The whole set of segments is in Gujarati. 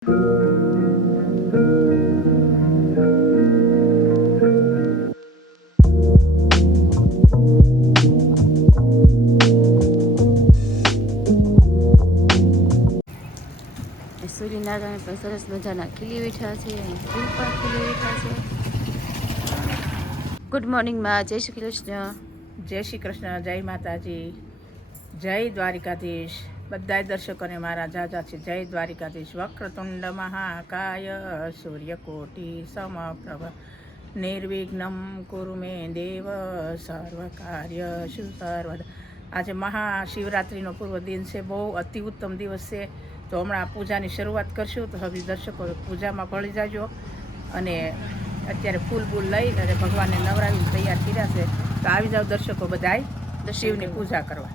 સૂર્યનારાયણ પણ સરસ મજાના ખીલી ઉઠ્યા છે અને ફૂલ પણ ખીલી ઉઠ્યા છે. ગુડ મોર્નિંગમાં જય શ્રી કૃષ્ણ. જય શ્રી કૃષ્ણ, જય માતાજી, જય દ્વારિકાધીશ. બધા દર્શકોને મારા જાજા છે. જય દ્વારિકાધીશ. વક્રતુંડ મહાકાય સૂર્યકોટી સમપ્રભ નિર્વિઘ્નમ કુરુ મે દેવ સર્વ કાર્યશુ સર્વદા. આજે મહાશિવરાત્રિનો પૂર્વ દિન છે. બહુ અતિ ઉત્તમ દિવસ છે. તો હમણાં પૂજાની શરૂઆત કરશું. તો હવે દર્શકો પૂજામાં ભળી જાજો. અને અત્યારે ફૂલ બૂલ લઈ અને ભગવાનને નવરાવીને તૈયાર કર્યા છે. તો આવી જાવ દર્શકો બધાય શિવની પૂજા કરવા.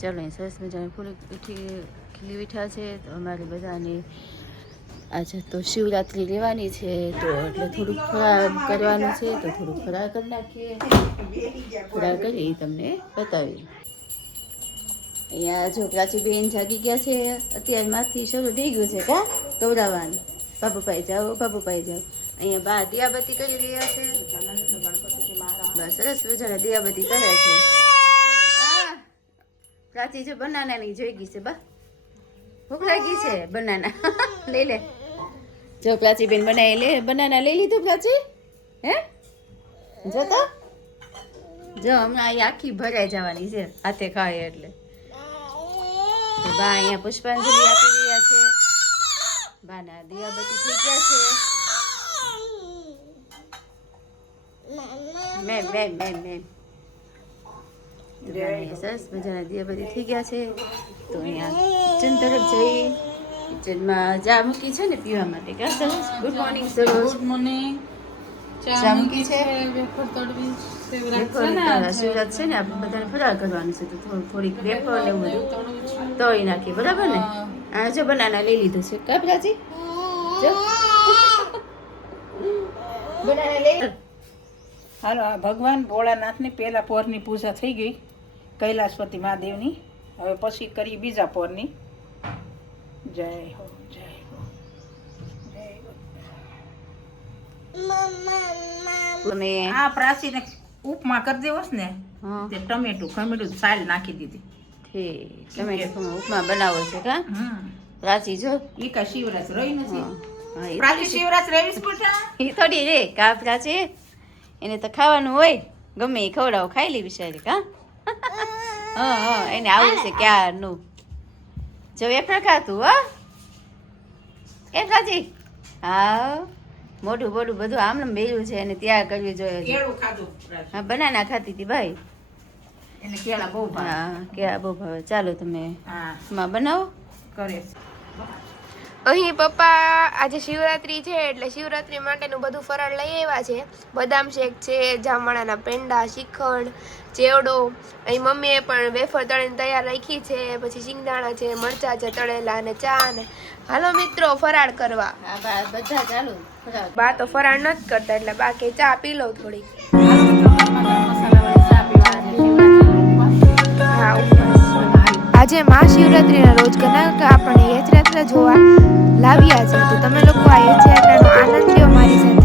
ચાલો અહીં સરસ મજાની ફૂલ ખીલી ઉઠ્યા છે. તો અમારે બધાને આજે તો શિવરાત્રિ લેવાની છે. તો એટલે થોડુંક ફરાળ કરવાનું છે. તો થોડુંક ફરાળ કરી નાખીએ. ફરાળ કરી તમને બતાવીએ. અહીંયા જો પ્રાચીબેન જાગી ગયા છે. અત્યારમાંથી શરૂ થઈ ગયું છે કા ગવડાવવાનું. બાબુભાઈ જાઓ, બાબુભાઈ જાઓ. અહીંયા બા દિયાબત્તી કરી રહ્યા છે. બસ સરસ મજાના દિયાબત્તી કરે છે. પ્રાચી જો બનાનાની જોઈ ગઈ છે. બા ભૂખ લાગી છે. બનાના લઈ લે. જો પ્રાચીબેન બનાવી લે. બનાના લઈ લીધું પ્રાચી? હે જો તો જો હમણાં અહીં આખી ભરાઈ જવાની છે હાથે ખાય એટલે. બા અહીંયા પુષ્પાંજલિ આપી રહ્યા છે. બાના દિયાબત્તી થઈ ગયા છે. સરસ મજાના દિયાબત્તી થઈ ગયા છે. તો અહીંયા કિચન તરફ જઈ. કિચનમાં ચા મૂકી છે ને પીવા માટે. કા સરસ? Good morning Saroj. Good morning. ચા મૂકી છે. વેફર તળવી. શિવરાત છે ને આપણે બધાને ફરાળ કરવાનું છે. તો થોડીક વેફર ને એવું બધું તળી નાખીએ. બરાબર ને? આ જો બનાના લઈ લીધું છે. કા પ્રાચી? જો બનાના લઈ. હાલો, આ ભગવાન ભોળાનાથની પહેલા પોરની પૂજા થઈ ગઈ કૈલાસપતિ મહાદેવની. હવે પછી કરી બીજા પોરની. જય હો, જય હો, જય હો. તમે આ પ્રાચીને ઉપમા કરી દેવોસ ને તે ટમેટું ખમેટું સાલ નાખી દીધી. ઠીક. તમે ઉપમા બનાવો છે કા પ્રાચી? જો ઈ કા શિવરાત રહી નથી. હા, પ્રાચી શિવરાત રહીશ બેટા. એ થોડી રે કા પ્રાચી? એને તો ખાવાનું હોય ગમે એ ખવડાવો. ખાઈ લે બિચારી કા. હા હા, એને આવું છે ક્યારનું. જો વેફર ખાતું હો એ પ્રાચી? હા, મોઢું બોઢું બધું આમનું બેરું છે. એને તૈયાર કરવી જોઈએ. કેળું ખાધું. હા, બનાના ખાતી હતી ભાઈ. એને કેળા બહુ ભાવે. હા, કેળા બહુ ભાવે. ચાલો તમે હા, માં બનાવો. કરે. અહીં પપ્પા આજે શિવરાત્રી છે એટલે શિવરાત્રી માટેનું બધું ફરાળ લઈ આવ્યા છે. બદામ શેક છે, જામવાળાના પેંડા, શ્રીખંડ, ચેવડો. અહીં મમ્મીએ પણ વેફર તળીને તૈયાર રાખી છે. પછી શિંગદાણા છે, મરચાં છે તળેલા અને ચા ને. હાલો મિત્રો ફરાળ કરવા. હા બા, બધા ચાલો ફરાળ. બા તો ફરાળ નથી કરતા એટલે બા કે ચા પી લઉં થોડી. હા, આજે મહાશિવરાત્રીના રોજ કનક આપણે યથયાત્રા જોવા લાવ્યા છે. તો તમે લોકો આ યથયાત્રાનો આનંદ લ્યો મારી સાથે.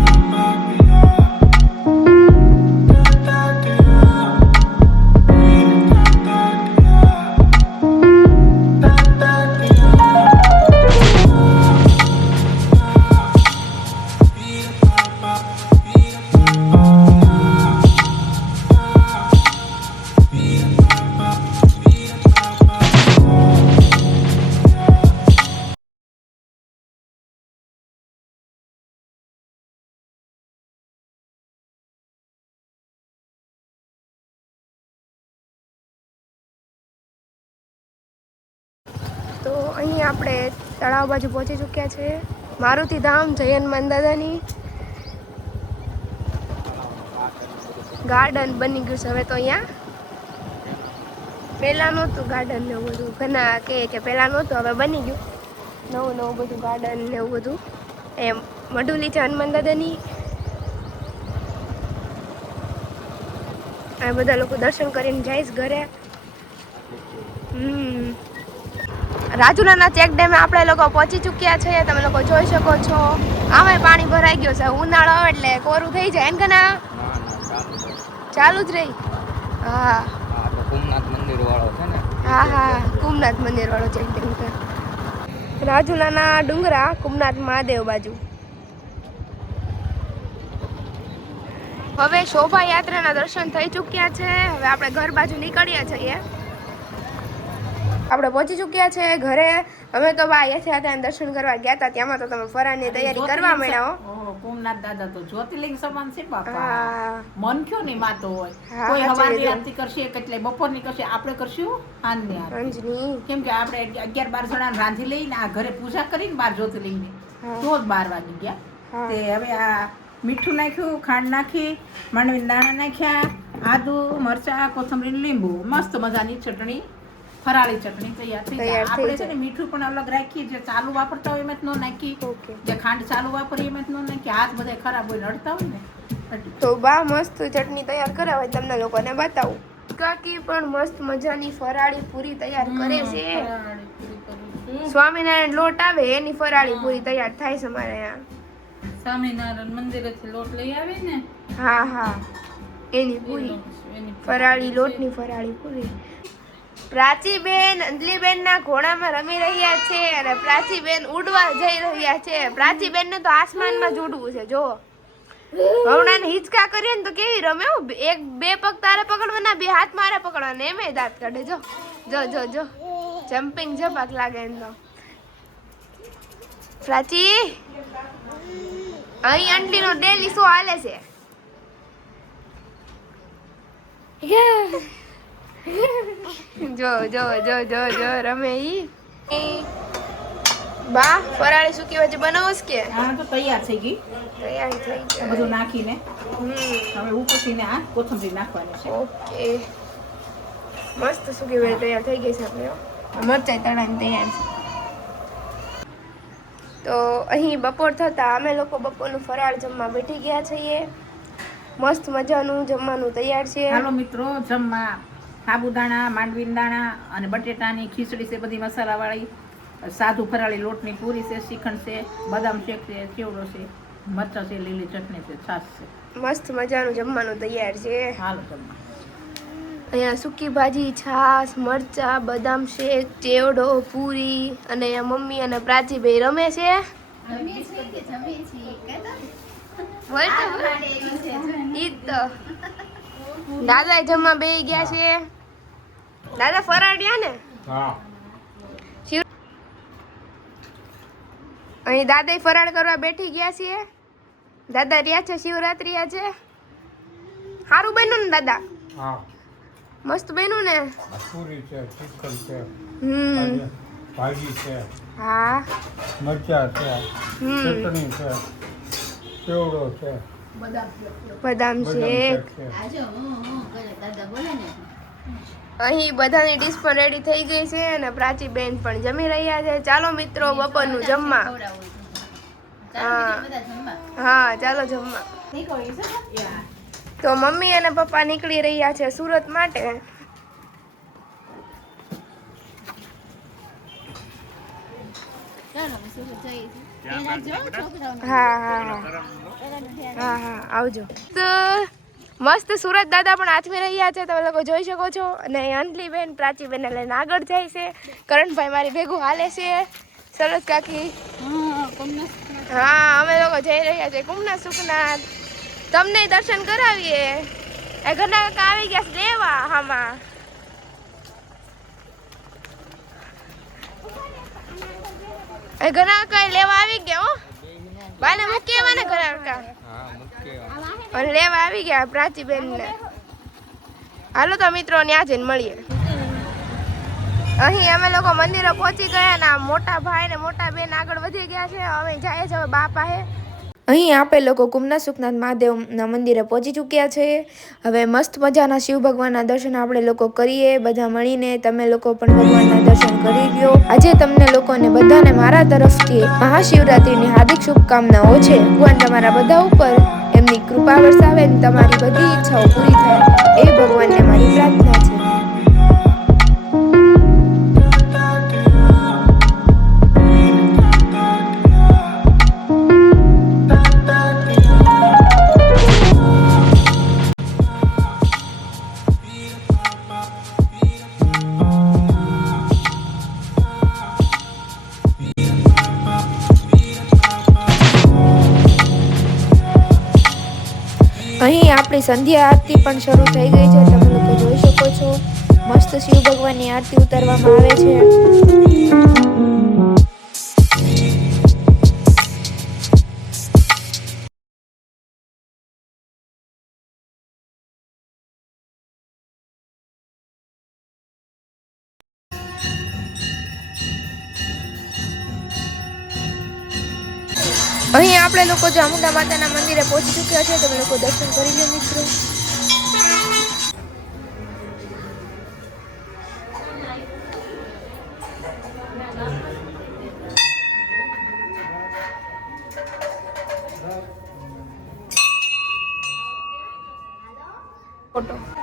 તો અહીં આપણે તળાવ બાજુ પહોંચી ચૂક્યા છે. મારુતિધામ જય હનુમાન દાદાની ગાર્ડન બની ગયું છે હવે તો. અહીંયા પહેલાં નહોતું ગાર્ડન ને એવું બધું. ઘણા કે પહેલાં નહોતું, હવે બની ગયું નવું નવું બધું ગાર્ડન ને એવું બધું. એમ મઢુલી છે હનુમાન દાદાની. આ બધા લોકો દર્શન કરીને જઈશ ઘરે. રાજુલાના ચેક ડેમે આપણે લોકો પહોંચી ચૂક્યા છીએ. તમે લોકો જોઈ શકો છો આમે પાણી ભરાઈ ગયો છે. ઉનાળો આવે એટલે કોરું થઈ જાય ને કના ચાલુ જ રહી. હા કુમનાથ મંદિર વાળો છે ને. હા કુમનાથ મંદિર વાળો ચેક ડેમ છે. રાજુલાના ડુંગરા કુમનાથ મહાદેવ બાજુ. હવે શોભાયાત્રાના દર્શન થઈ ચૂક્યા છે. હવે આપણે ઘર બાજુ નીકળીએ છીએ. આપણે પહોંચી ચૂક્યા છે ઘરે. અમે તો અહીંયાથી હતા દર્શન કરવા ગયા હતા. ત્યાંમાં તો તમે ફરાળની તૈયારી કરવા માંડ્યા હો. કુમનાથ દાદા તો જ્યોતિર્લિંગ સમાન છે બાપા. હા મન કયો ની માતો હોય. હા, કોઈ સાચી હવાની રીતે. આરતી કરશે એટલે બપોરની કરશે. આપણે કરશું હાંજની આરતી. અંજની કેમ કે આપણે 11-12 જણા રાંધી લઈને આ ઘરે પૂજા કરીને 12 જ્યોતિર્લિંગની હા. તો જ 12 વાગી ગયા. હા. તે હવે આ મીઠું નાખ્યું, ખાંડ નાખી, માંડવીના દાણા નાખ્યા, આદુ, મરચા, કોથમરી, લીંબુ, મસ્ત મજાની ચટણી, ફરાળી ચટણી તૈયાર થઈ જાય. તૈયાર થઈ આપણે છે જાય. ને મીઠું પણ અલગ રાખીએ. જે ચાલુ વાપરતા હોય એમાં જ ન નાખી, ઓકે. જે ખાંડ ચાલુ વાપરીએ એમાં જ ન નાખી. હાથ બધા ખરાબ હોય નડતા હોય ને એટલે. તો બા મસ્ત ચટણી તૈયાર કરાવે તમને લોકોને બતાવું. કાકી પણ મસ્ત મજાની ફરાળી પૂરી તૈયાર કરે છે. ફરાળી પૂરી કરું છું. સ્વામિનારાયણ લોટ આવે એની ફરાળી પૂરી તૈયાર થાય છે અમારે અહીંયા. સ્વામિનારાયણ મંદિરેથી લોટ લઈ આવી ને હા એની પૂરી એની ફરાળી લોટની ફરાળી પૂરી. પ્રાચીબેન અંજલીબેન ના ઘોડામાં રમી રહ્યા છે અને પ્રાચીબેન ઉડવા જઈ રહ્યા છે. પ્રાચીબેન ને તો આસમાનમાં જ ઉડવું છે. જો હમણાં હિંચકા કરીએ ને તો કેવી રમે. એક બે પગ તારે પકડવાના, બે હાથ મારે પકડવાના, એમે દાંત કાઢે. જો જો જો જો જમ્પિંગ ઝપાક લાગે એમ તો. પ્રાચી અહીં આંટી નો ડેલી શો હાલે છે. જો જો જો જો જો રમે ઈ. બા ફરાળી સૂકી ભાજી બનાવો છે કે આ તો તૈયાર થઈ ગઈ. તૈયાર થઈ આ ગઈ. બધું નાખીને હવે ઉપરથી ને આ કોથમરી નાખવાની છે. ઓકે મસ્ત સૂકી ભાજી તૈયાર થઈ ગઈ છે આપણે. મરચાઈ તળાઈને તૈયાર છે. તો અહીં બપોર થતા અમે લોકો બપોરનું ફરાળ જમવા બેઠી ગયા છીએ. મસ્ત મજાનું જમવાનું તૈયાર છે. હાલો મિત્રો જમવા. સાબુદાણા, માંડવીના દાણા અને બટેટાની ખીચડી છે, બધી મસાલાવાળી. સાદું ફરાળી લોટની પૂરી છે, શ્રીખંડ છે, બદામ શેક છે, ચેવડો છે, મરચાં છે, લીલી ચટણી છે, છાશ છે. મસ્ત મજાનું જમવાનું તૈયાર છે. હાલો જમવા. અહીંયા સૂકી ભાજી, છાશ, મરચા, બદામ શેક, ચેવડો, પૂરી અને અહીંયા મમ્મી અને પ્રાચીભાઈ રમે છે. ઈ તો દાદા જમવા બેસી ગયા છે. દાદા ફરાડ્યા ને અહીં દાદા ફરાળ કરવા બેઠી ગયા છીએ. દાદા રહ્યા છે શિવરાત્રી આજે. સારું બન્યું ને દાદા? હા મસ્ત બન્યું ને? પૂરી છે, શ્રીખંડ છે, ભાજી છે, હા મરચા છે, ચટણી છે, ચેવડો છે, બદામ શેક. અહીં બધાની ડીશ પણ રેડી થઈ ગઈ છે અને પ્રાચી બેન પણ જમી રહ્યા છે. ચાલો મિત્રો બપોરનું જમવા. હા ચાલો જમવા. તો મમ્મી અને પપ્પા નીકળી રહ્યા છે સુરત માટે. હા આવજો. તો મસ્ત સુરત દાદા પણ આથમી રહ્યા છે, તમે લોકો જોઈ શકો છો. અને અંજલી બેન પ્રાચી બેન લઈને આગળ જાય છે. કરણભાઈ મારી ભેગું હાલે છે. સરસ કાકી. હા અમે લોકો જઈ રહ્યા છે કુમના સુખનાથ. તમને દર્શન કરાવીએ. એ ઘરના કાકા આવી ગયા છે લેવા. હામાં એ ઘણા કાકા લેવા આવી ગયા. હો બાને મૂકી મને ઘણા કાકા અને લેવા આવી ગયા પ્રાચીબેન ને. હાલો તો મિત્રો ત્યાં જઈને મળીએ. અહીં અમે લોકો મંદિરે પહોંચી ગયા ને મોટા ભાઈ ને મોટા બેન આગળ વધી ગયા છે. અમે જાય છે બા પાસે. અહીં આપણે લોકો કુમના સુખનાથ મહાદેવના મંદિરે પહોંચી ચૂક્યા છે. હવે મસ્ત મજાના શિવ ભગવાનના દર્શન આપણે લોકો કરીએ બધા મળીને. તમે લોકો પણ ભગવાનના દર્શન કરી લ્યો. આજે તમને લોકોને બધાને મારા તરફથી મહાશિવરાત્રીની હાર્દિક શુભકામનાઓ છે. ભગવાન તમારા બધા ઉપર એમની કૃપા વરસાવે અને તમારી બધી ઈચ્છાઓ પૂરી થાય એ ભગવાનને મારી પ્રાર્થના છે. અહીં આપણી સંધ્યા આરતી પણ શરૂ થઈ ગઈ છે, તમે લોકો જોઈ શકો છો. મસ્ત શિવ ભગવાનની આરતી ઉતારવામાં આવે છે. અહીં આપણે લોકો ચામુંડા માતાના મંદિરે પહોંચી ચૂક્યા છે. તમે લોકો દર્શન કરી લો મિત્રો. ફોટો